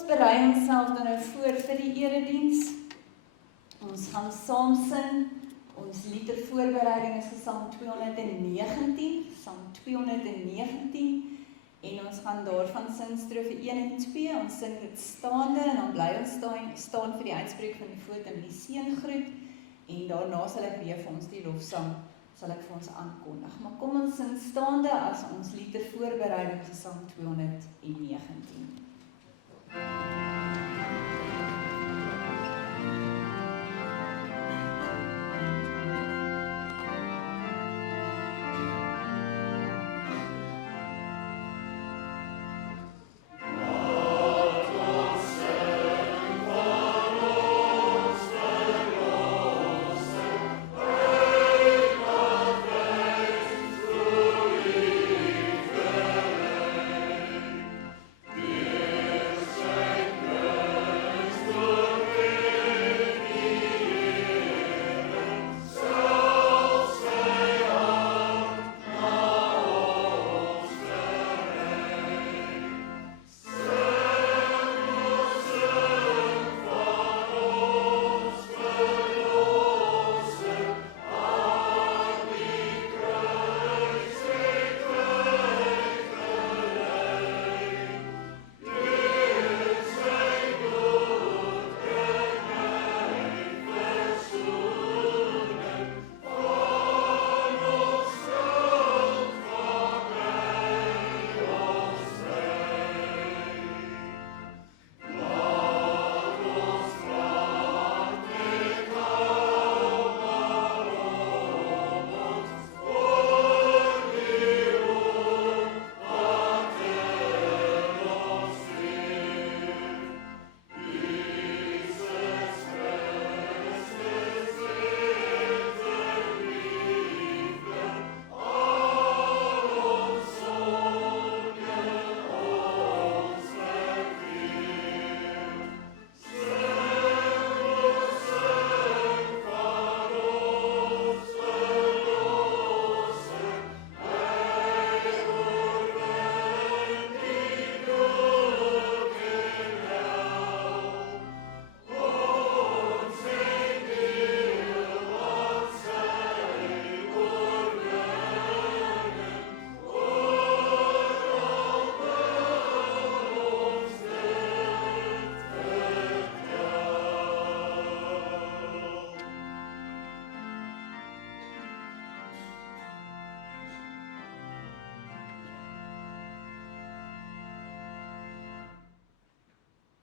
ons berei onsself dan nou voor vir die erediens. Ons gaan saam sing. Ons lied ter voorbereiding is Psalm 219, Psalm 219, en ons gaan daarvan sing strofe 1 en 2, ons sing dit staande, en dan bly ons staan vir die uitspreek van die voet en die seëngroet, en daarna sal ek weer vir ons die lofsang, sal ek vir ons aankondig. Maar kom ons sing staande as ons lied ter voorbereiding Psalm 219.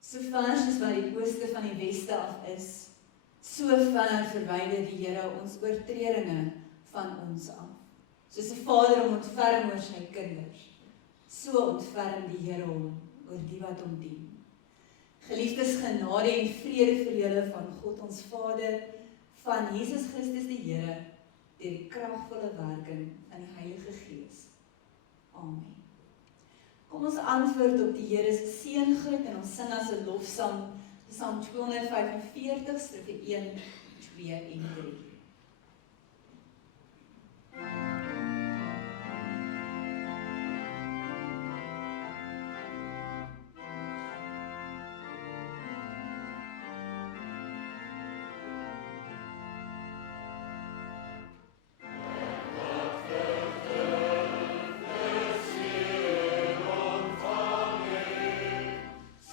So ver soos wat die ooste van die weste af is, so ver verwyder die Here ons oortredinge van ons af. Soos 'n vader hom ontferm oor sy kinders, so ontferm die Here hom oor die wat hom dien. Geliefdes, genade en vrede vir julle van God ons Vader, van Jesus Christus die Here, deur die kragvolle werking van die Heilige Gees. Amen. Kom ons antwoord op die Here se seëngroet en ons sing as 'n lofsang Psalm 245, strofe 1, 2 en 3.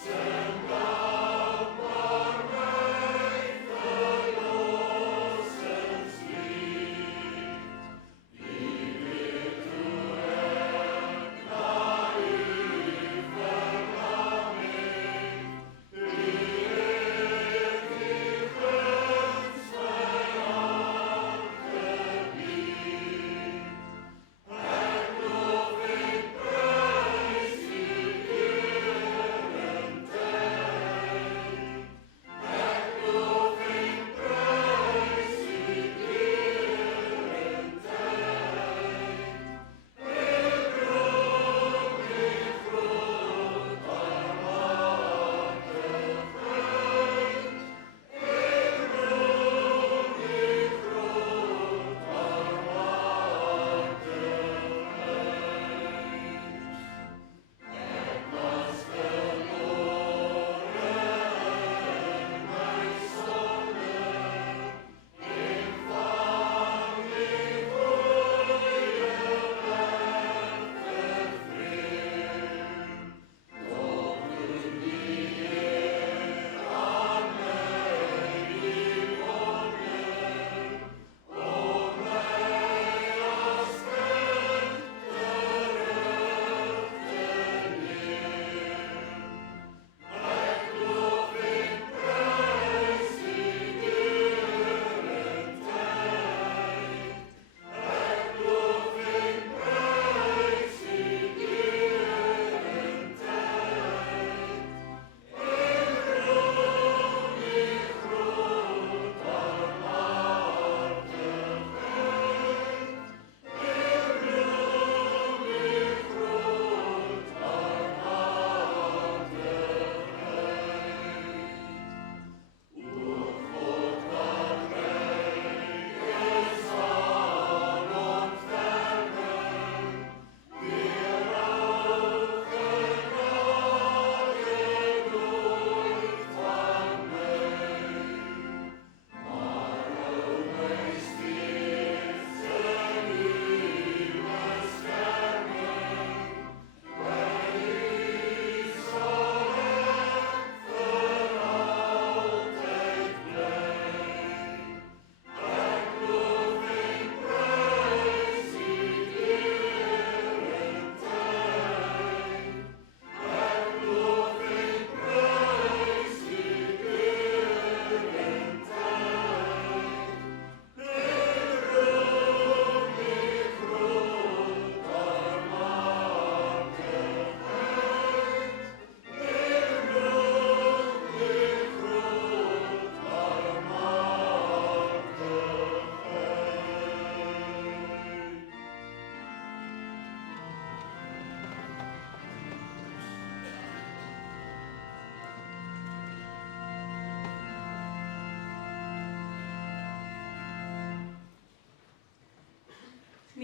Sing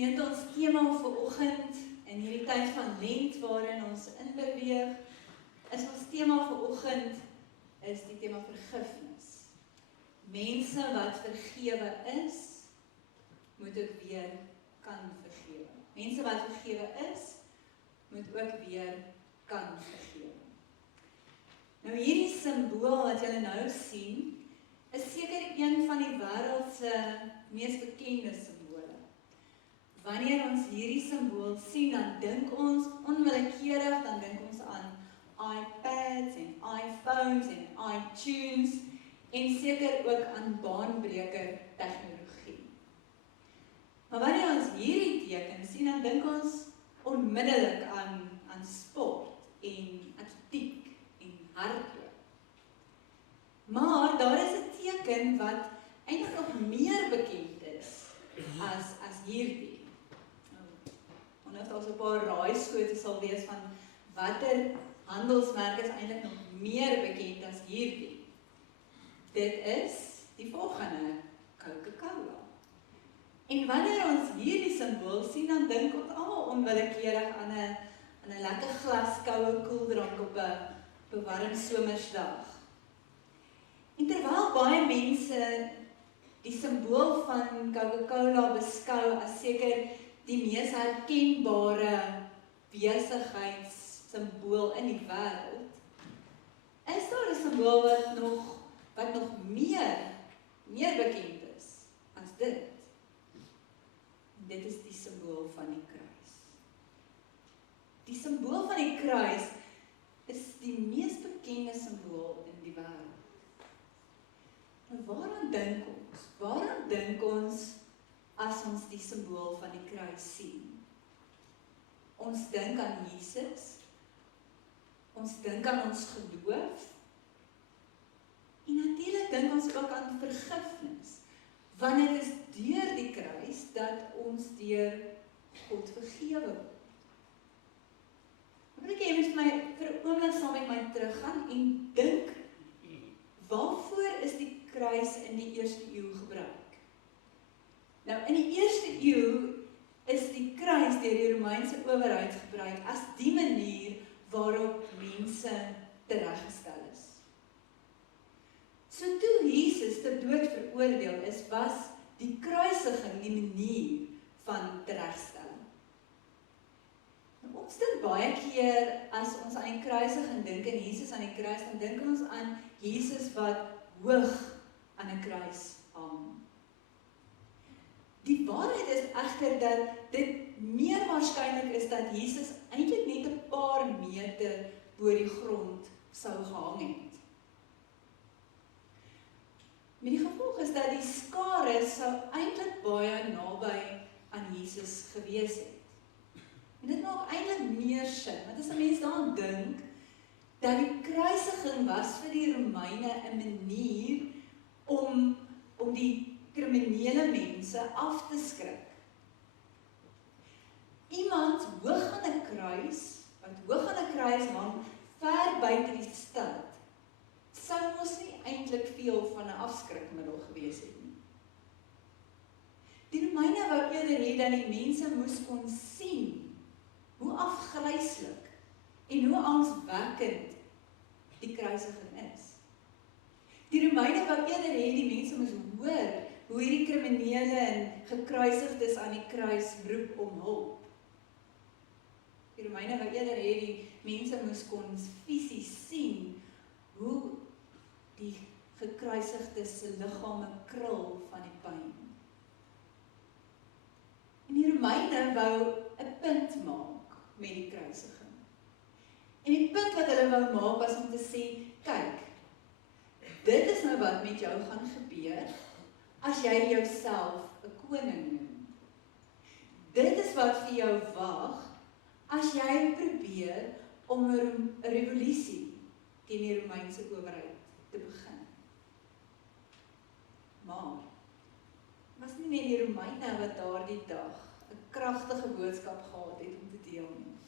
Gemeente, ons tema vir oggend in hierdie tyd van Lent waarin ons inbeweeg, is ons tema vir oggend is die tema vergifnis. Mense wat vergewe is, moet ook weer kan vergewe. Mense wat vergewe is, moet ook weer kan vergewe. Nou hierdie simbool wat julle nou sien, is seker een van die wêreld se mees bekende simbole. Wanneer ons hierdie simbool sien, dan dink ons onwillekeurig, dan dink ons aan iPads en iPhones en iTunes en seker ook aan baanbreker tegnologie. Maar wanneer ons hierdie teken sien, dan dink ons onmiddellik aan sport en atletiek en hardloop. Maar daar is 'n teken wat eintlik nog meer bekend is as hierdie. Ons het al so 'n paar raaiskote sal wees van watter handelsmerk is eintlik nog meer bekend as hierdie. Dit is die volgende, Coca-Cola. En wanneer ons hierdie simbool sien, dan dink ons almal onwillekeurig aan 'n lekker glas koue koeldrank op 'n bewarmde somersdag. En terwyl baie mense die simbool van Coca-Cola beskou as seker die mees herkenbare besigheidssimbool in die wêreld, is daar 'n simbool wat nog meer bekend is as dit. En dit is die simbool van die kruis. Die simbool van die kruis is die mees bekende simbool in die wêreld. Nou waaraan dink ons? Waaraan dink ons as ons die simbool van die kruis sien? Ons dink aan Jesus. Ons dink aan ons geloof. En natuurlik dink ons ook aan vergifnis. Want dit is deur die kruis dat ons deur God vergewe word. Wil ek hê jy moet vir 'n oomblik saam met my teruggaan en dink, waarvoor is die kruis in die eerste eeu gebruik? Nou, in die eerste eeu is die kruis deur die Romeinse owerheid gebruik as die manier waarop mense tereggestel is. So toe Jesus ter dood veroordeel is, was die kruisiging die manier van teregstelling. Nou, ons dink baie keer as ons aan die kruisiging dink en Jesus aan die kruis, dan dink ons aan Jesus wat hoog aan 'n kruis hang. Die waarheid is egter dat dit meer waarskynlik is dat Jesus eintlik net 'n paar meter bo die grond sou gehang het. Met die gevolg is dat die skare sou eintlik baie naby aan Jesus gewees het. En dit maak eintlik meer sin, want as 'n mens daaraan dink, dat die kruisiging was vir die Romeine 'n manier om die kriminele mense af te skrik. Iemand hoog aan 'n kruis, wat hoog aan 'n kruis hang, ver buite die stad, sou mos nie eintlik veel van 'n afskrikmiddel gewees het nie. Die Romeine wou eerder hê dat die mense moes kon sien hoe afgryslik en hoe angswekkend die kruisiging is. Die Romeine wou eerder hê die mense moes hoor hoe hierdie kriminele en gekruisigdes aan die kruis roep om hulp. Die Romeine wou eerder hê die mense moes kon fisies sien hoe die gekruisigdes se liggame krul van die pyn. En die Romeine wou 'n punt maak met die kruisiging. En die punt wat hulle wou maak was om te sê, kyk, dit is nou wat met jou gaan gebeur as jy jouself 'n koning noem. Dit is wat vir jou wag as jy probeer om 'n revolusie teen die Romeinse owerheid te begin. Maar was nie net die Romeine wat daardie dag 'n kragtige boodskap gehad het om te deel nie.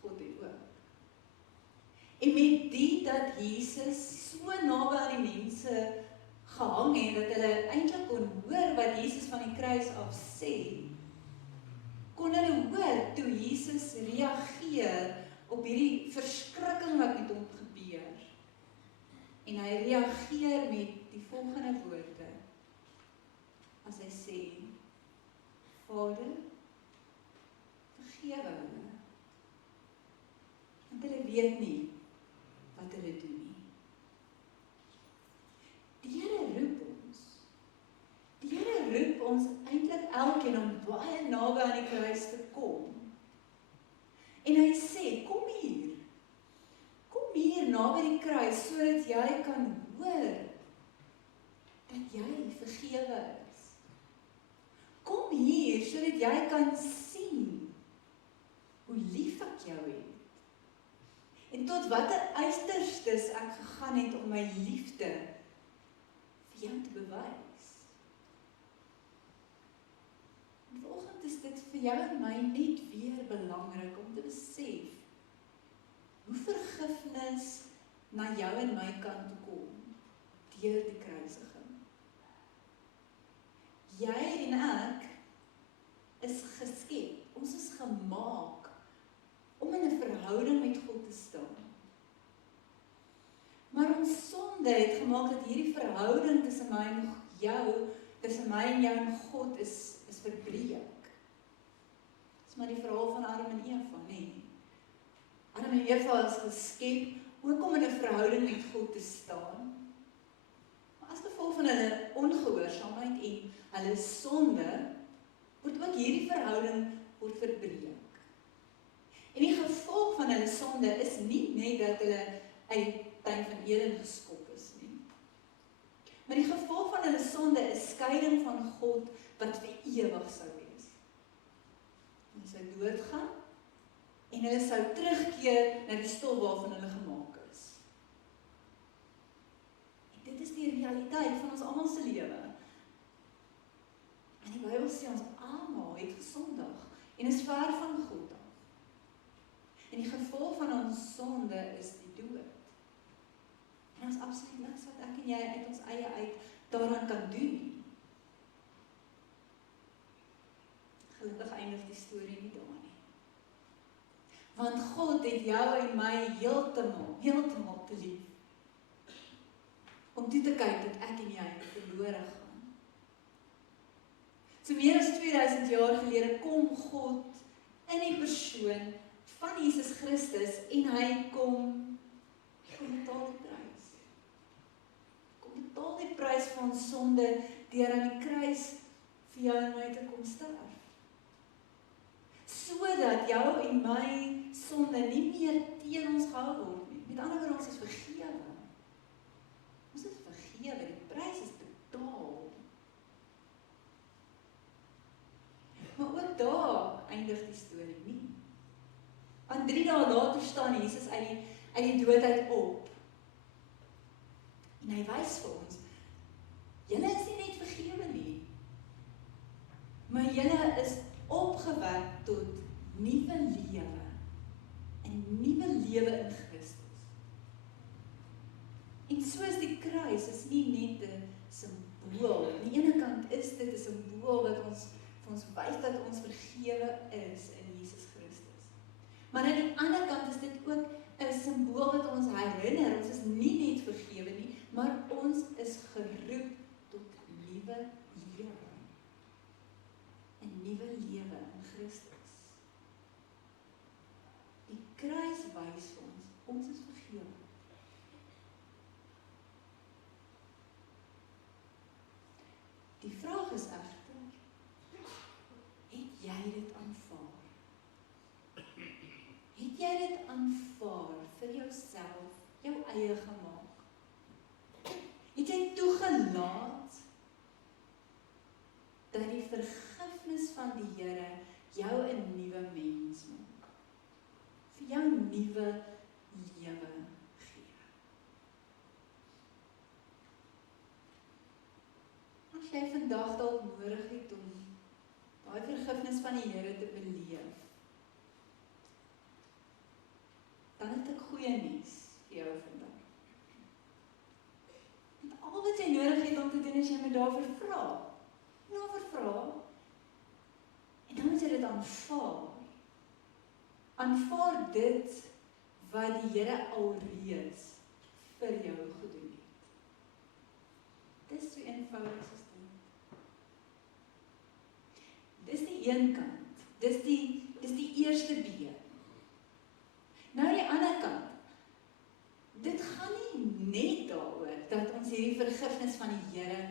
God het ook. En met die dat Jesus so naby aan die mense gehang het, dat hulle eintlik kon hoor wat Jesus van die kruis af sê, kon hulle hoor toe Jesus reageer op hierdie verskrikking wat met hom gebeur. En hy reageer met die volgende woorde, as hy sê, Vader, vergewe hulle, want hulle weet nie wat hulle doen nie. Die Here roep ons. Die Here roep ons eintlik elkeen om baie naby aan die kruis te kom. En hy sê, kom hier naby die kruis, sodat jy kan hoor dat jy vergewe is. Kom hier, sodat jy kan sien hoe lief ek jou het. En tot watter uiterstes ek gegaan het om my liefde vir jou te bewys. En vanoggend is dit vir jou en my net weer belangrik om te besef hoe vergifnis na jou en my kant toe kom deur die kruisiging. Jy en ek is geskep, ons is gemaak om in 'n verhouding met God te staan. Maar ons sonde het gemaak dat hierdie verhouding tussen my en jou, tussen my en jou en God is verbreek. Dis maar die verhaal van Adam en Eva, nee. Adam en Eva is geskep ook om in 'n verhouding met God te staan. Maar as gevolg van hulle ongehoorsaamheid en hulle sonde, word ook hierdie verhouding verbreek. En die gevolg van hulle sonde is nie net dat hulle uit die tuin van Eden geskop is nie. Maar die gevolg van hulle sonde is skeiding van God wat vir ewig sou wees. Hulle sou doodgaan en hulle sou terugkeer na die stof waarvan hulle gemaak is. En dit is die realiteit van ons almal se lewe. En die Bybel sê ons almal het gesondig en is ver van God af. En die gevolg van ons sonde is die dood. En ons absoluut niks wat ek en jy uit ons eie uit daaraan kan doen nie. Gelukkig eindig die storie nie daar nie. Want God het jou en my heeltemal te lief. Om toe te kyk dat ek en jy verlore gaan. So meer as 2000 jaar gelede kom God in die persoon van Jesus Christus en hy kom betaal die prys. Kom betaal die prys van ons sonde deur aan die kruis vir jou en my te kom sterf. Sodat jou en my sonde nie meer teen ons gehou word nie. Met ander woorde, ons is vergewe. Ons is vergewe, die prys is betaal. Maar ook daar eindig die storie nie. Want 3 dae later staan Jesus uit die dood uit op. En hy wys vir ons, julle is nie net vergewe nie, maar julle is opgewek tot nuwe lewe. 'n Nuwe lewe in Christus. En soos die kruis is nie net 'n simbool. Aan die ene kant is dit 'n simbool wat ons vir ons wys dat ons vergewe is in Jesus Christus. Maar aan die ander kant is dit ook 'n simbool wat ons herinner, ons is nie net vergewe nie, maar ons is geroep tot nuwe lewe. 'n Nuwe lewe in Christus. Die kruis wys vir ons is vergewe. Die vraag is egter, het jy dit aanvaar? Het jy dit aanvaar vir jouself, jou eie gemaak? Het jy toegelaat dat die vergifnis van die Here jou 'n nuwe mens maak? Vir jou 'n nuwe lewe gee? As jy vandag dalk nodig het om daai vergifnis van die Here te beleef, dan het ek goeie nuus vir jou vandag. En al wat jy nodig het om te doen is jy moet daarvoor vra. Daarvoor vra. En dan moet jy dit aanvaar. Aanvaar dit wat die Here alreeds vir jou gedoen het. Dis so eenvoudig soos dit. Dis die een kant. Dis die eerste B. Nou die ander kant. Dit gaan nie net daaroor dat ons hierdie vergifnis van die Here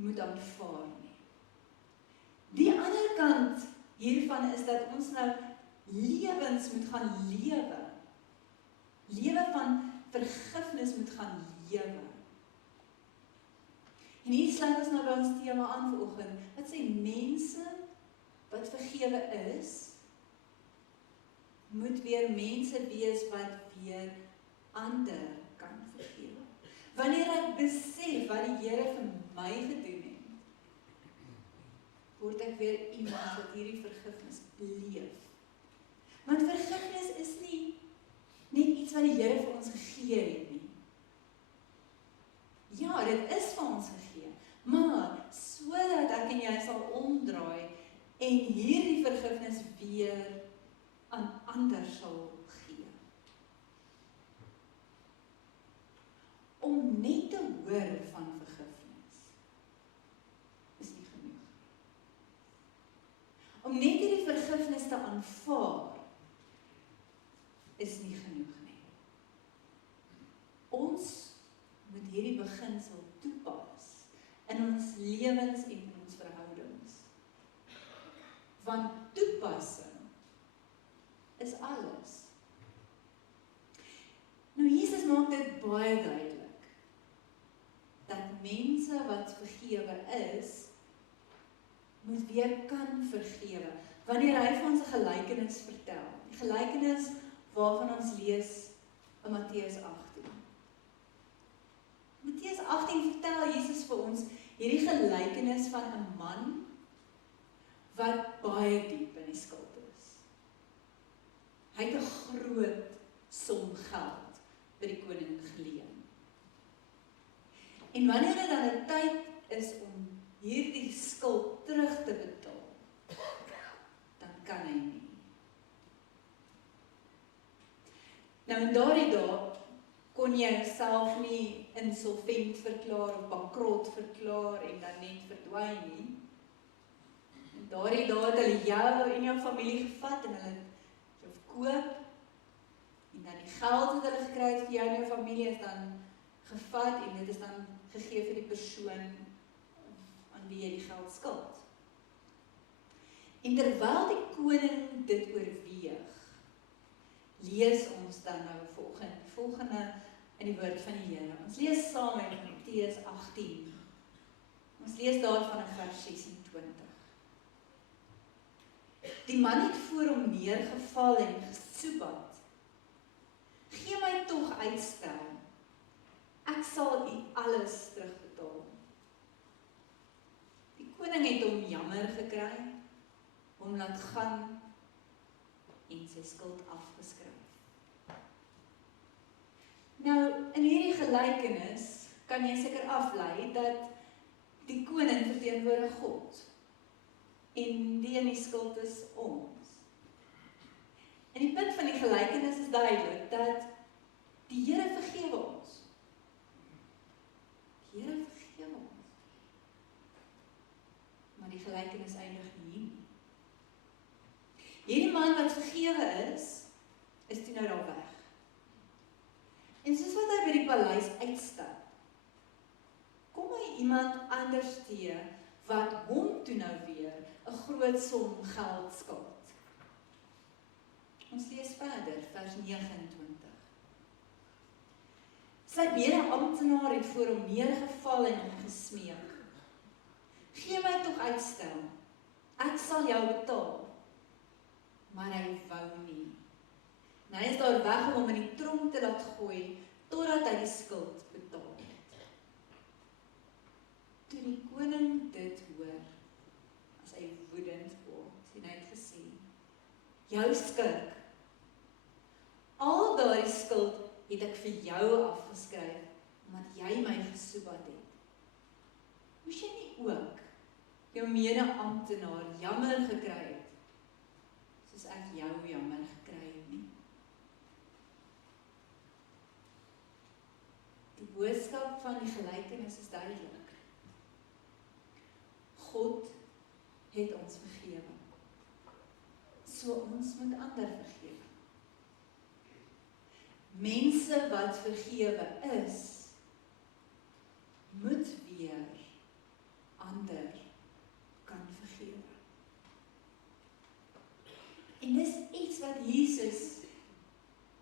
moet aanvaar nie. Die ander kant hiervan is dat ons nou lewens moet gaan lewe. Lewe van vergifnis moet gaan lewe. En hier sluit ons nou by ons tema aan vanoggend. Wat sê mense wat vergewe is, moet weer mense wees wat weer ander kan vergewe. Wanneer ek besef wat die Here vir my gedoen het, word ek weer iemand wat hierdie vergifnis leef. Want vergifnis is nie net iets wat die Here vir ons gegee het nie. Ja, dit is vir ons gegee, maar sodat ek en jy sal omdraai en hierdie vergifnis weer aan ander sal gee. Om net te hoor van vergifnis is nie genoeg. Om net hierdie vergifnis te aanvaar is nie genoeg nie. Ons moet hierdie beginsel toepas in ons lewens en in ons verhoudings. Want toepassing is alles. Nou Jesus maak dit baie duidelik, dat mense wat vergewe is, moet weer kan vergewe, wanneer hy vir ons 'n gelykenis vertel. Die gelykenis waarvan ons lees in Matteus 18. Matteus 18 vertel Jesus vir ons hierdie gelykenis van 'n man wat baie diep in die skuld is. Hy het 'n groot som geld by die koning geleen. En wanneer dit dan 'n tyd is om hierdie skuld terug te betaal, dan kan hy nie. Nou in daardie dae kon jy jouself nie insolvent verklaar of bankrot verklaar en dan net verdwyn nie. In daardie dae het hulle jou en jou familie gevat en hulle jou verkoop en dan die geld wat hulle gekry het vir jou en jou familie is dan gevat en dit is dan gegee vir die persoon aan wie jy die geld skuld. En terwyl die koning dit oorweeg, lees ons dan nou volgende in die woord van die Here. Ons lees saam met Matteus 18. Ons lees daarvan in vers 26. Die man het voor hom neergeval en gesoebat. Gee my tog uitstel. Ek sal u alles terugbetaal. Die koning het hom jammer gekry, hom laat gaan en sy skuld afgeskryf. Nou, in hierdie gelykenis kan jy seker aflei dat die koning verteenwoordig God en die in die skuld is ons. En die punt van die gelykenis is duidelik dat die Here vergewe ons. Die Here vergewe ons. Maar die gelykenis eindig nie hier. Hierdie man wat vergewe is toe nou daar weg. En soos wat hy by die paleis uitstap, kom hy iemand anders teë wat hom toe nou weer 'n groot som geld skuld. Ons lees verder, vers 29. Sy mede-amptenaar het voor hom neergeval en hom gesmeek. Gee my tog uitstel, ek sal jou betaal. Maar hy wou nie. En hy is daar weg om hom in die tronk te laat gooi, totdat hy die skuld betaal het. Toe die koning dit hoor, as hy woedend word, en hy het gesê, jou skurk, al daardie skuld het ek vir jou afgeskryf, omdat jy my gesoebat het. Moes jy nie ook jou mede-amptenaar jammer gekry het, soos ek jou jammer gekry het nie. Die boodskap van die gelykenis is duidelik. God het ons vergewe. So ons moet ander vergewe. Mense wat vergewe is, moet weer ander kan vergewe. En dis iets wat Jesus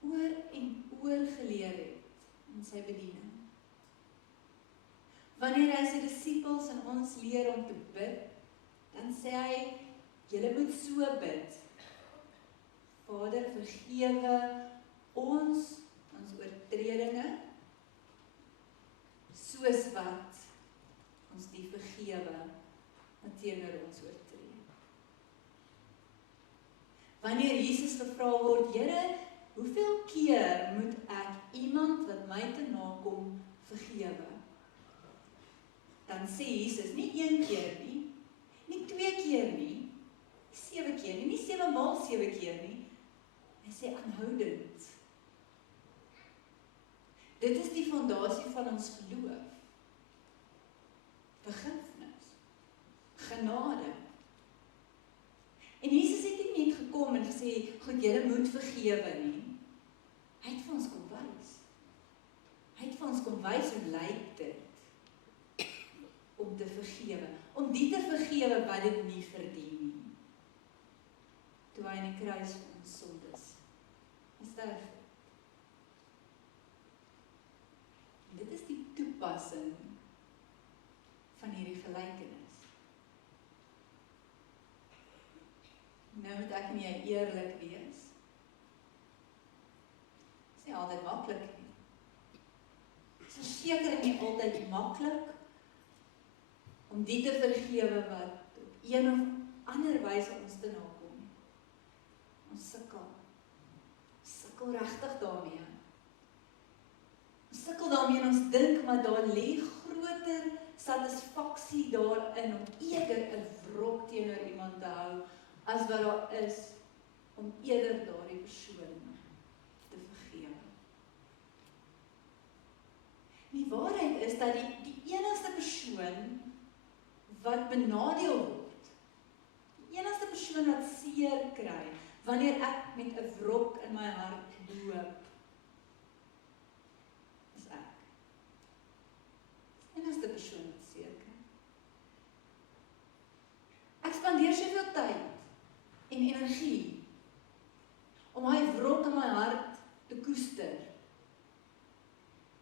oor en oor geleer het in sy bediening. Wanneer hy sy disippels en ons leer om te bid, dan sê hy, julle moet so bid. Vader, vergewe ons oortredinge, soos wat ons die vergewe wat teenoor ons oortree. Wanneer Jesus gevra word, Here, hoeveel keer moet ek iemand wat my te nakom vergewe? Dan sê Jesus, nie 1 keer nie, nie 2 keer nie, 7 keer nie, nie 7 maal 7 keer nie. Hy sê aanhoudend. Dit is die fondasie van ons geloof. Vergifnis, genade. En Jesus het nie net gekom en gesê, goed, julle moet vergewe nie. Hy het vir ons kom wys. Hy het vir ons kom wys hoe lyk dit om te vergewe. Om die te vergewe wat dit nie verdien nie. Toe hy in die kruis vir ons sondes sterf. Dit is die toepassing van hierdie gelykenis. Nou moet ek en jy eerlik wees. Dit is nie altyd maklik nie. Dit is seker nie altyd maklik om die te vergewe wat op een of ander wyse ons te nakom. Ons sukkel regtig daarmee. Ons sukkel daarmee en ons dink, maar daar lê groter satisfaksie daarin om eerder 'n wrok teenoor iemand te hou, as wat daar is om eerder daardie persoon te vergewe. Die waarheid is dat die enigste persoon wat benadeel word, die enigste persoon wat seer kry, wanneer ek met 'n wrok in my hart loop, is ek. Die enigste persoon wat seer kry. Ek spandeer soveel tyd en energie om hy wrok in my hart te koester.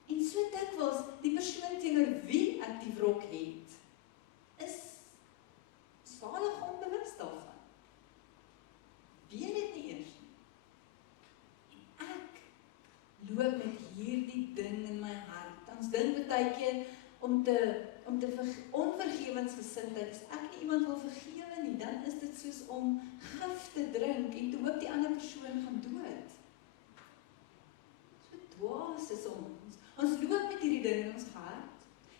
En so dikwels die persoon teenoor wie ek die wrok het, is salig onbewus daarvan. Weet dit nie eers nie. En ek loop met hierdie ding in my hart. Ons dink baie keer om te onvergewensgesindheid, as ek nie iemand wil vergewe nie, dan is dit soos om gif te drink en te hoop die ander persoon gaan dood. So dwaas is ons. Ons loop met hierdie ding in ons hart.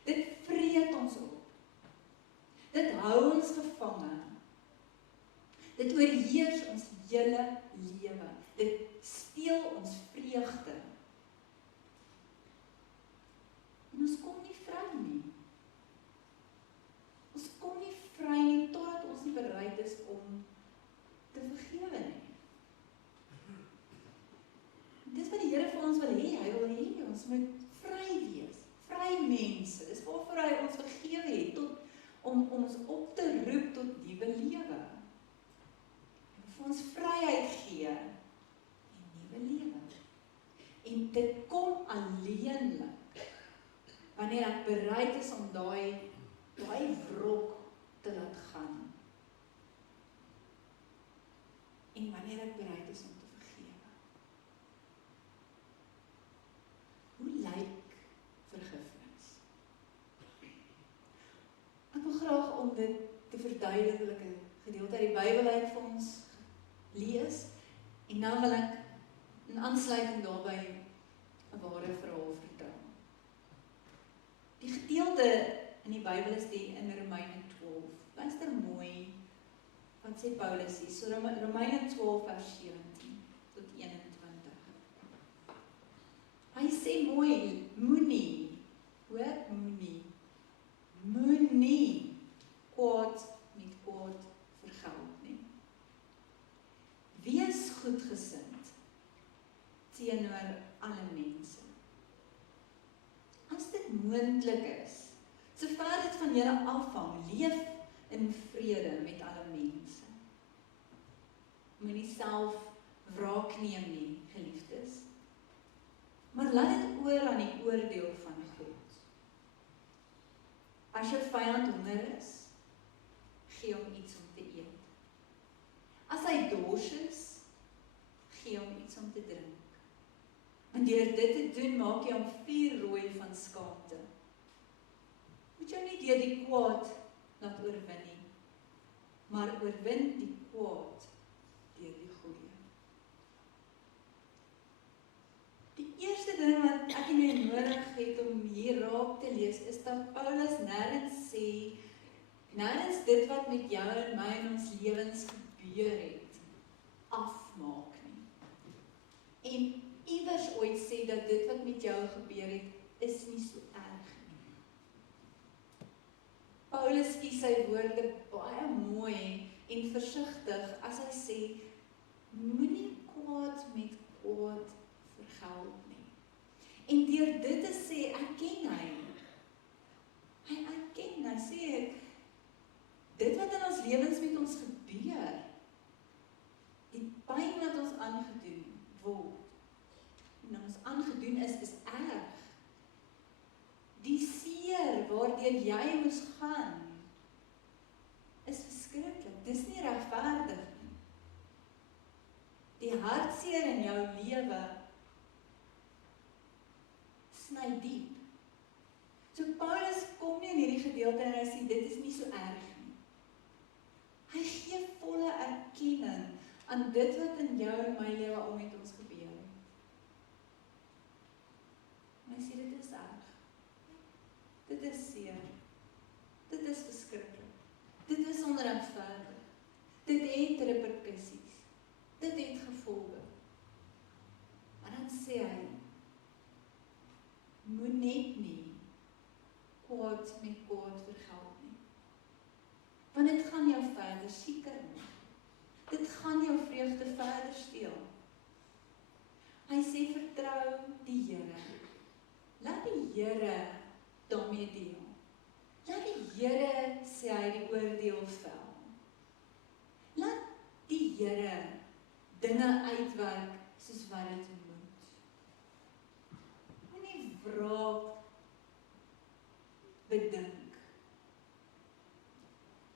Dit vreet ons op. Dit hou ons gevange. Dit oorheers ons hele lewe. Dit steel ons vreugde. En ons kom nie vry nie. Ons kom nie vry nie totdat ons nie bereid is om te vergewe nie. Dis wat die Here vir ons wil hê. Hy wil hê ons moet vry wees. Vry mense. Dis waarvoor hy ons vergewe het, tot om ons op te roep tot nuwe lewe. Vir ons vryheid gee en nuwe lewe. En dit kom alleenlik wanneer ek bereid is om daai wrok te laat gaan. En wanneer ek bereid is om te vergewe. Hoe lyk vergifnis? Ek wil graag om dit te verduidelik 'n gedeelte uit die Bybel uit vir ons lees, en dan wil ek in aansluiting daarbey 'n ware verhaal vertel. Die gedeelte in die Bybel is die in Romeine 12. Luister mooi, wat sê sê Paulus hier, so Romeine 12 vers 17 tot 21. Hy sê mooi, moenie kwaad met kwaad vergeld nie. Wees goedgesind teenoor alle mense. As dit moontlik is, sover dit van julle afhang, leef in vrede met alle mense. Moenie self wraak neem nie, geliefdes. Maar laat dit oor aan die oordeel van God. As jou vyand honger is, gee hom iets om te eet. As hy dors is, gee hom iets om te drink. En deur dit te doen, maak jy hom vuurrooi van skaamte. Moet jou nie deur die kwaad laat oorwin nie, maar oorwin die kwaad deur die goeie. Die eerste ding wat ek nie nodig het om hier raak te lees, is dat Paulus nêrens sê, nêrens dit wat met jou en my in ons lewens gebeur het, afmaak nie. En iewers ooit sê dat dit wat met jou gebeur het, is nie so erg nie. Paulus kies sy woorde baie mooi en versigtig as hy sê, moenie kwaad met kwaad vergeld nie. En deur dit te sê, erken hy. Hy erken, hy sê, dit wat in ons lewens met ons gebeur, die pyn wat ons aangedoen word, en ons aangedoen is erg. Die seer waardeur jy moes gaan, is verskriklik. Dis nie regverdig nie. Die hartseer in jou lewe sny diep. So Paulus kom nie in hierdie gedeelte en hy sê dit is nie so erg nie. Hy gee volle erkenning aan dit wat in jou en my lewe al met ons gebeur het. En hy sê dit is erg. Dit is seer. Dit is verskriklik. Dit is onregverdig. Dit het reperkusies. Dit het gevolge. En dan sê hy, moet net nie kwaad met kwaad vergeld nie. Want dit gaan jou verder seker nie. Dit gaan jou vreugde verder steel. Hy sê vertrou die Here. Laat die Here daarmee deel. Laat die Here sê hy die oordeel vel. Laat die Here dinge uitwerk soos wat dit moet. Moenie wraak bedink.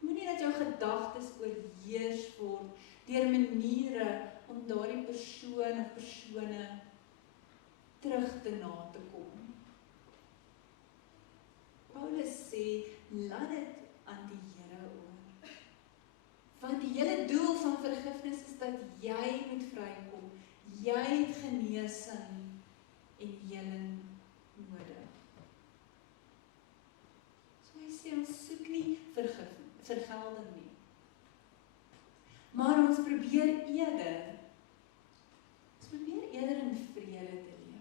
Moenie dat jou gedagtes oorheers word deur maniere om daardie persoon of persone terug te na te kom. Paulus sê, laat dit aan die Here oor. Want die hele doel van vergifnis is dat jy moet vrykom. Jy het genesing en heling nodig. So hy sê, ons soek nie vergelding nie. Maar ons probeer eerder in vrede te lewe.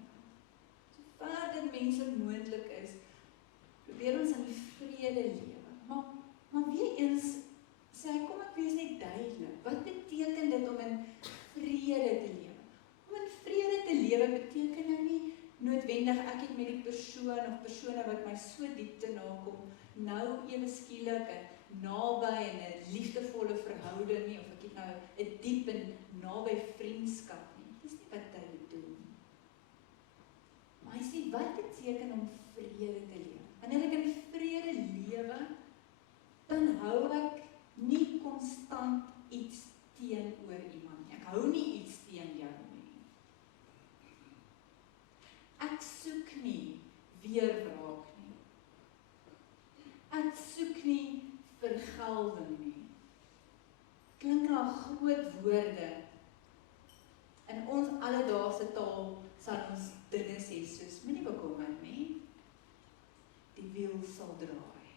So ver dit menslik moontlik is, probeer ons in die vrede lewe. Maar weer eens sê hy, kom ek wees net duidelik. Wat beteken dit om in vrede te lewe? Om in vrede te lewe beteken nou nie noodwendig ek het met die persoon of persone wat my so diep te nakom, nou ewe skielik naby en 'n liefdevolle verhouding nie, of ek het nou 'n diep en naby vriendskap nie. Dis nie wat hy doen. Maar hy sê, wat beteken om vrede te lewe? Wanneer ek in vrede lewe, dan hou ek nie konstant iets teenoor iemand nie. Ek hou nie iets teen jou nie. Ek soek nie weerwraak nie. Ek soek nie vergelding nie. Klink na groot woorde. In ons alledaagse taal sal ons dinge sê soos, moenie bekommer nie. Die wiel sal draai.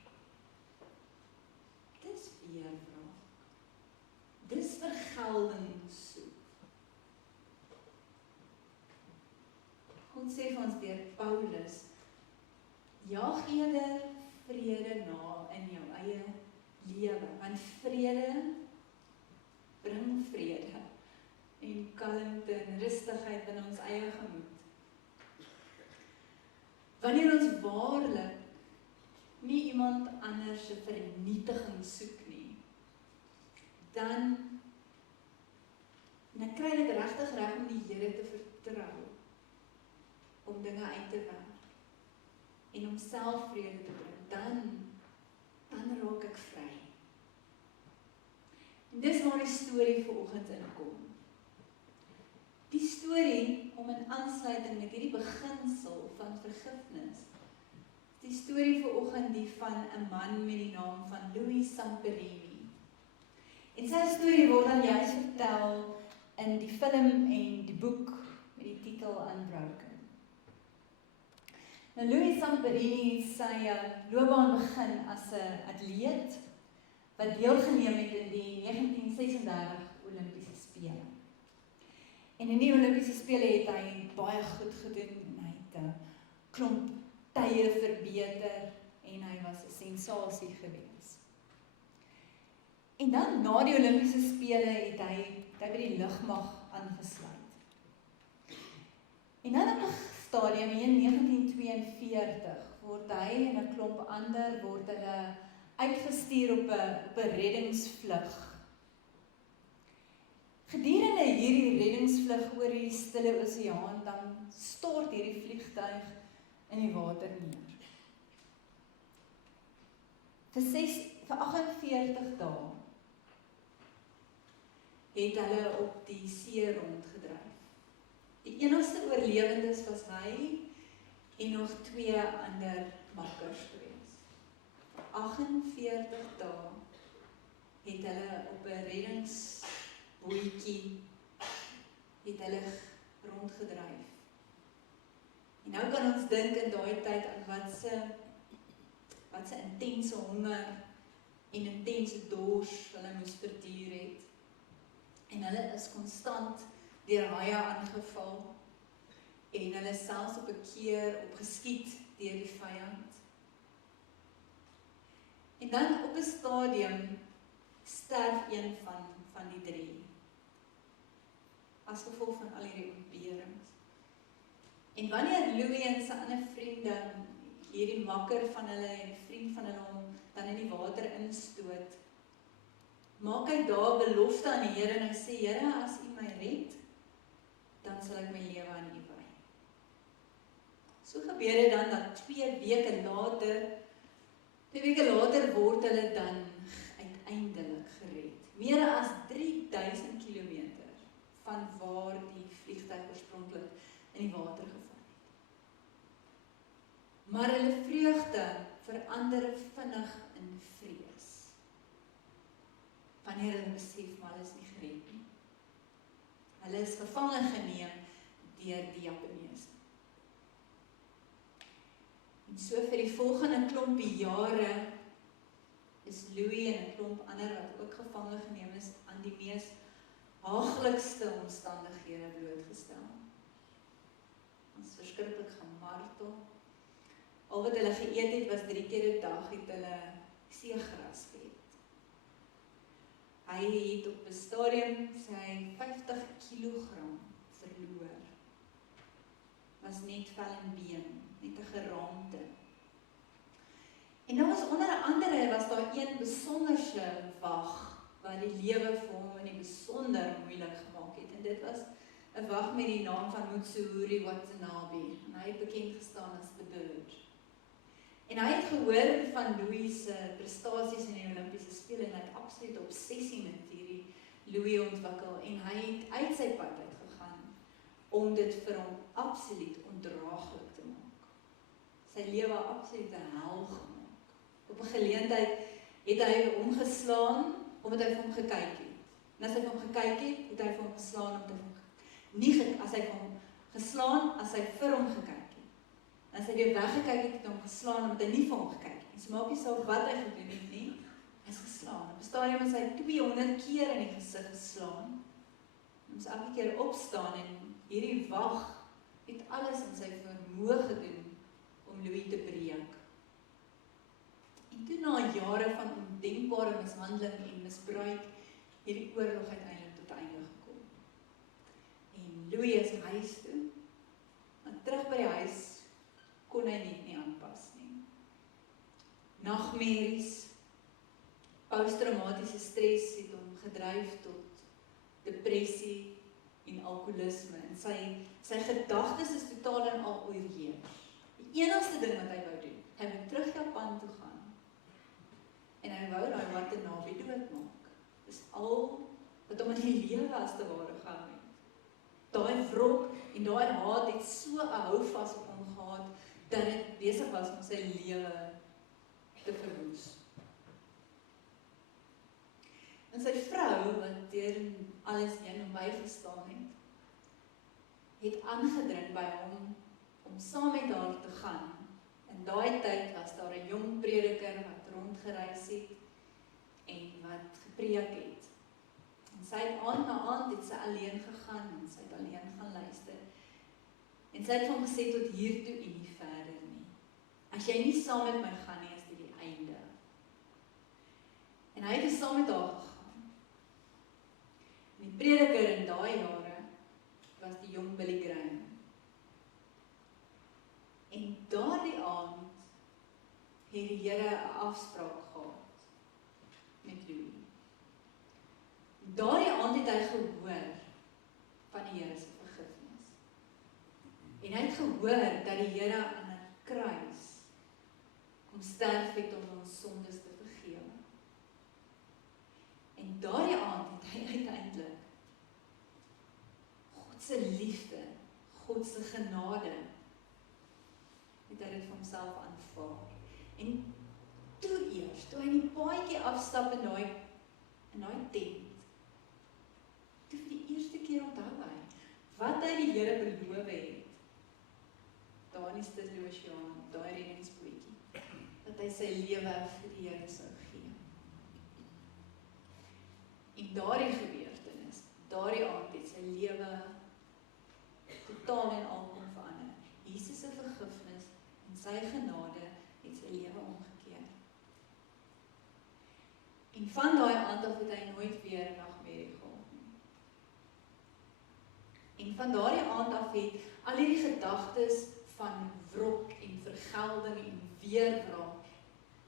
Dis weerwraak. vergelding soek. God sê vir ons deur Paulus, jaag eerder vrede na in jou eie lewe, want vrede bring vrede en kalmte en rustigheid in ons eie gemoed. Wanneer ons waarlik nie iemand anders se vernietiging soek nie, dan kry ek regtig reg om die Here te vertrou, om dinge uit te werk, en om self vrede te bring, dan raak ek vry. En dis waar die storie vanoggend inkom. Die storie om in aansluiting met hierdie beginsel van vergifnis, die storie vanoggend die van 'n man met die naam van Louis Zamperini. En sy storie word dan juist vertel in die film en die boek met die titel Unbroken. Nou Louis Zamperini het sy loopbaan begin as 'n atleet wat deelgeneem het in die 1936 Olimpiese Spele. En in die Olimpiese Spele het hy baie goed gedoen en hy het 'n klomp tye verbeter en hy was 'n sensasie gewees. En dan na die Olimpiese Spele het hy by die lugmag aangesluit. En dan op 'n stadium in 1942 word hy en 'n klomp ander word hulle uitgestuur op 'n reddingsvlug. Gedurende hierdie reddingsvlug oor die Stille Oseaan, dan stort hierdie vliegtuig in die water neer. Vir 48 dae het hulle op die see rondgedryf. Die enigste oorlewendes was hy en nog 2 ander makkers gewees. Vir 48 dae het hulle op 'n reddingsbootjie het hulle rondgedryf. En nou kan ons dink in daai tyd aan wat se intense honger en intense dors hulle moes verduur het. En hulle is konstant deur haie aangeval en hulle selfs op 'n keer opgeskiet deur die vyand. En dan op 'n stadium sterf een van die 3 as gevolg van al hierdie ontberings. En wanneer Louis en sy ander vriende, hierdie makker van hulle en die vriend van hulle hom dan in die water instoot, maak hy daar belofte aan die Here en hy sê, Here, as U my red, dan sal ek my lewe aan U wy. So gebeur dit dan dat 2 weke later word hulle dan uiteindelik gered. Meer as 3000 kilometer van waar die vliegtuig oorspronklik in die water geval het. Maar hulle vreugde verander vinnig in vrees. Wanneer hulle besef, maar hulle is nie gered nie. Hulle is gevange geneem deur die Japaneese. En so vir die volgende klompie jare is Louis en 'n klomp ander wat ook gevange geneem is aan die mees haaglikste omstandighede blootgestel. Ons is verskriklik gemartel. Al wat hulle geëet het was 3 keer 'n dag het hulle seegras geëet. Hy het op 'n stadium sy 50 kilogram verloor. Was net vel en been, net 'n geraamte. En dan was onder andere was daar een besonderse wag wat die lewe vir hom in die besonder moeilik gemaak het. En dit was 'n wag met die naam van Mutsuhuri Watanabe. En hy het bekend gestaan as The Bird. En hy het gehoor van Louis se prestasies in die Olimpiese Spele en hy het absoluut obsessie met hierdie Louis ontwikkel en hy het uit sy pad uitgegaan om dit vir hom absoluut ondraaglik te maak. Sy lewe absoluut 'n hel gemaak. Op 'n geleentheid het hy hom geslaan omdat hy vir hom gekyk het. En as hy vir hom gekyk het hy vir hom geslaan omdat hy vir hom as hy vir hom geslaan as hy vir hom gekyk het. En as hy weer weggekyk het hom geslaan omdat hy nie vir hom gekyk het. En so maak nie saak wat hy gedoen het nie, hy is geslaan. Op 'n stadium is hy 200 keer in die gesig geslaan. Hy moes elke keer opstaan en hierdie wag het alles in sy vermoë gedoen om Louis te breek. En toe na jare van ondenkbare mishandeling en misbruik, het die oorlog uiteindelik tot einde gekom. En Louis is huis toe, maar terug by die huis kon hy net nie aanpas nie. Nagmerries, posttraumatiese stres het hom gedryf tot depressie en alkoholisme. En sy gedagtes is totaal en al oorheers. Die enigste ding wat hy wou doen, hy wou terug Japan toe gaan. En hy wou daai Watanabe doodmaak. Dis al wat hom in die lewe as te ware gehou het. Daai wrok en daai haat het so 'n houvas op hom gehad, dat dit besig was om sy lewe te verwoes. En sy vrou, wat deur alles heen en by gestaan het aangedring by hom om saam met haar te gaan. In daai tyd was daar 'n jong prediker wat rondgereis het en wat gepreek het. En sy het aand na aand het sy alleen gegaan en sy het alleen gaan luister. En sy het van gesê tot hier toe en nie verder nie. As jy nie saam met my gaan nie, is dit die einde. En hy het saam met haar gegaan. En die prediker in daai jare was die jong Billy Graham. En daardie aand het die Here 'n afspraak gehad met Louis. Daardie aand het hy gehoor van die Here se vergifnis. En hy het gehoor dat die Here aan 'n kruis kom sterf het om ons sondes te vergewe. En daardie aand het hy uiteindelik God se liefde, God se genade, het hy dit vir homself aanvaar. En toe eers, toe hy in die paadjie afstap in daai tent, toe vir die eerste keer onthou hy, wat hy die Here beloof het, daar in die Stille Oseaan, daai reddingsbootjie, dat hy sy lewe vir die Here sou gee. En daardie gebeurtenis, daardie aand het sy lewe totaal en al kom verander. Jesus se vergifnis en sy genade het sy lewe omgekeer. En van daai aand af het hy nooit weer 'n nagmerrie gehad nie. En van daardie aand af het al hierdie gedagtes van wrok en vergelding en weerwraak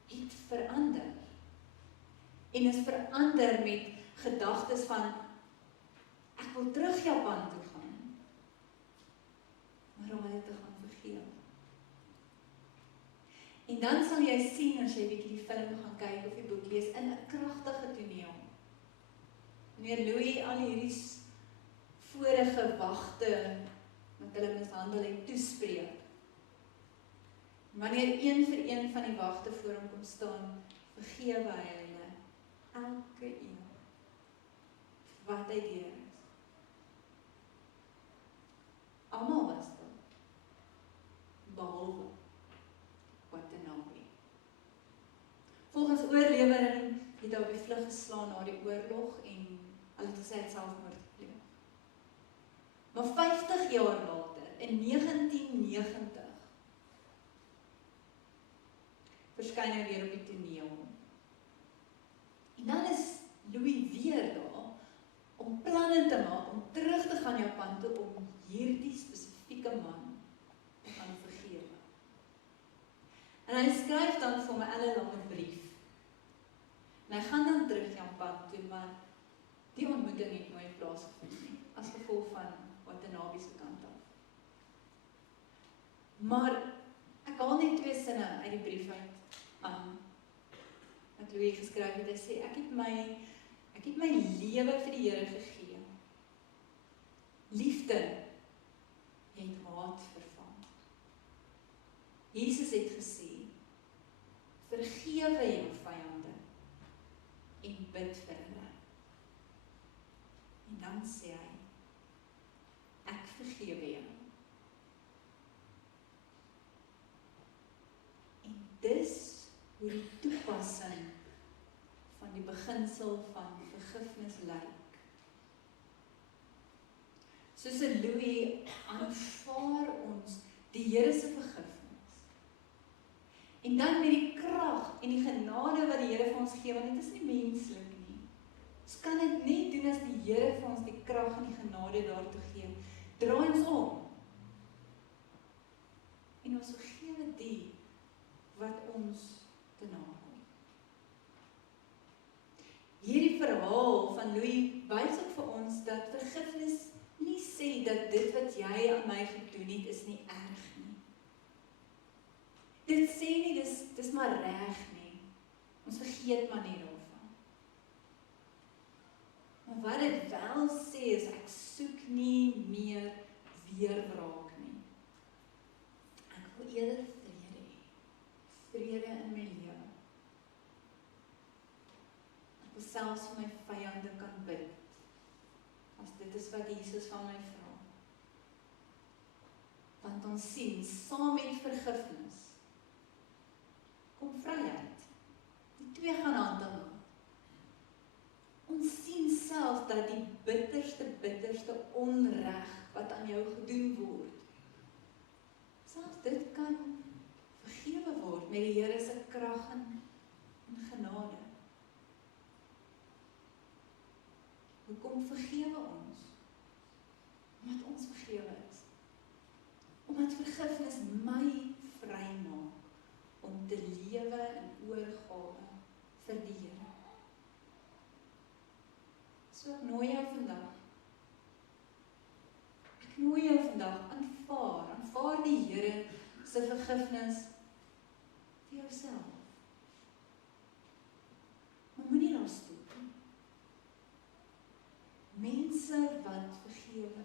het verander. En is verander met gedagtes van ek wil terug Japan toe gaan, maar om hulle te gaan vergewe. En dan sal jy sien as jy bietjie die film gaan kyk of die boek lees in 'n kragtige toneel. Wanneer Louis al hierdie vorige wagte wat hulle mishandel het toespreek. Wanneer een vir een van die wagte voor hom kom staan, vergewe hy hulle elke een wat hy deur is. Almal was dit, behalwe Watanabe. Volgens oorlewering het hy op die vlug geslaan na die oorlog en hulle het gesê hy het selfmoord gepleeg. Maar 50 jaar later, in 1990, verskyn hy weer op die toneel. En dan is Louis weer daar om planne te maak om terug te gaan Japan toe om hierdie spesifieke man te gaan vergewe. En hy skryf dan vir my 'n lange brief. En hy gaan dan terug Japan toe, maar die ontmoeting het nooit plaasgevind nie, as gevolg van Watanabe se kant af. Maar ek haal net 2 sinne uit die brief uit aan wat Louis geskryf het. Hy sê ek het my lewe vir die Here gegee. Liefde het haat vervang. Jesus het gesê, vergewe jou vyande en bid vir hulle. En dan sê hy, ek vergewe jou. En dis hoe die toepassing van die beginsel van vergifnis lyk. Soos 'n Louis aanvaar ons die Here se vergifnis. En dan met die krag en die genade wat die Here vir ons gee, want dit is nie menslik nie. Ons kan dit net doen as die Here vir ons die krag en die genade daartoe gee. Draai ons om. En ons vergewe die wat ons te nakom. Hierdie verhaal van Louis wys ook vir ons dat vergifnis nie sê dat dit wat jy aan my gedoen het is nie erg nie. Dit sê nie dis maar reg nie. Ons vergeet maar nie daarvan. Maar wat dit wel sê is ek soek nie meer weerwraak nie. Ek wil eerder vrede hê. Vrede in my lewe. Ek wil selfs vir my vyande kan bid. As dit is wat Jesus van my vra. Want ons sien, saam met vergifnis, kom vryheid. Die twee gaan hand aan hand. Ons sien self dat die bitterste onreg wat aan jou gedoen word, selfs dit kan vergewe word met die Here se krag en genade. Hoekom vergewe ons? Omdat ons vergewe is. Omdat vergifnis my vry maak om te lewe in oorgawe vir die Here. So ek nooi jou vandag. Ek nooi jou vandag aanvaar die Here se vergifnis vir jouself. Maar moenie daar stop nie. Mense wat vergewe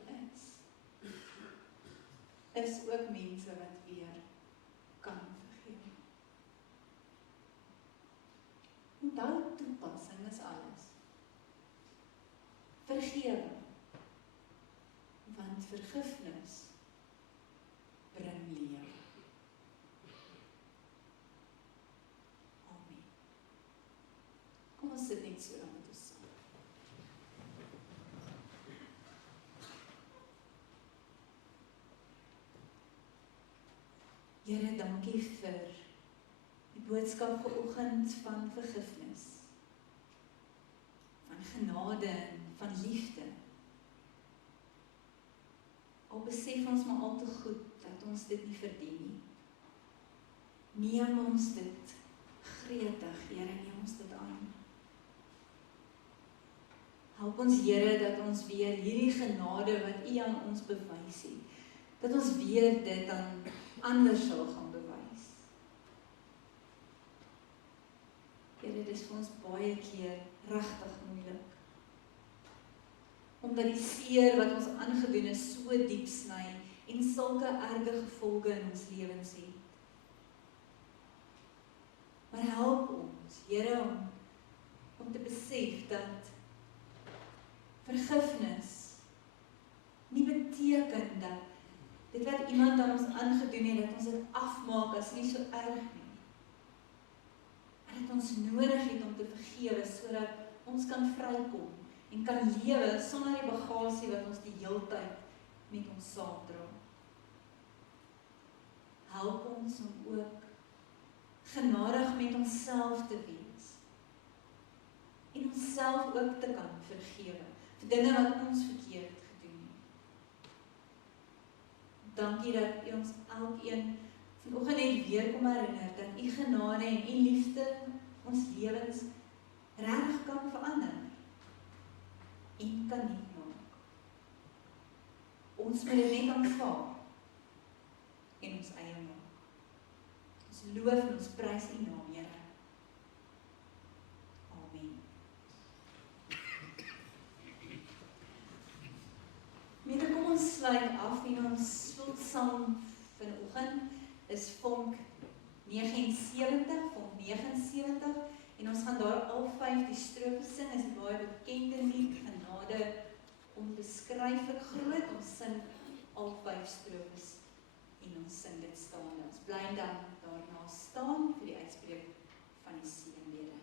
is ook mense wat weer kan vergewe. Onthou, toepassing is alles. Vergewe, want vergifnis bring lewe. Amen. Kom ons sit net so dan met ons saam. Here, dankie vir die boodskap vanoggend van vergifnis, van genade en van liefde. Al besef ons maar al te goed dat ons dit nie verdien nie. Neem ons dit gretig, Here, neem ons dit aan. Help ons, Here, dat ons weer hierdie genade wat U aan ons bewys het, dat ons weer dit aan ander sal gaan bewys. Here, dit is vir ons baie keer regtig moeilik. Omdat die seer wat ons aangedoen is so diep sny en sulke erge gevolge in ons lewens het. Maar help ons, Here, om te besef dat vergifnis nie beteken dat dit wat iemand aan ons aangedoen het, dat ons dit afmaak as nie so erg nie. En dat ons nodig het om te vergewe, sodat ons kan vrykom en kan lewe sonder die bagasie wat ons die heeltyd met ons saamdra. Help ons om ook genadig met onsself te wees. En onsself ook te kan vergewe, vir dinge wat ons verkeerd gedoen het. Dankie dat U ons elkeen vanoggend net weer kom herinner dat U genade en U liefde ons lewens regtig kan verander en kan nuut maak. Ons moet dit net aanvaar en ons eie maak. Ons loof en ons prys U naam, Here. Amen. Kom ons sluit af en ons slotsang vanoggend is vonk 79, en ons gaan daar al 5 die strofe sing, is 'n baie bekende lied, genade onbeskryflik groot, ons sing al 5 strofes en ons sing dit staande. Ons bly dan daarna staan vir die uitspreek van die seënbede.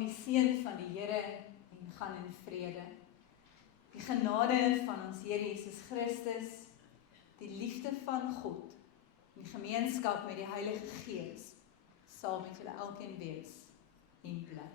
ontvang die seën van die Here en gaan in vrede. Die genade van ons Here Jesus Christus, die liefde van God, en die gemeenskap met die Heilige Gees, sal met julle elkeen wees en bly.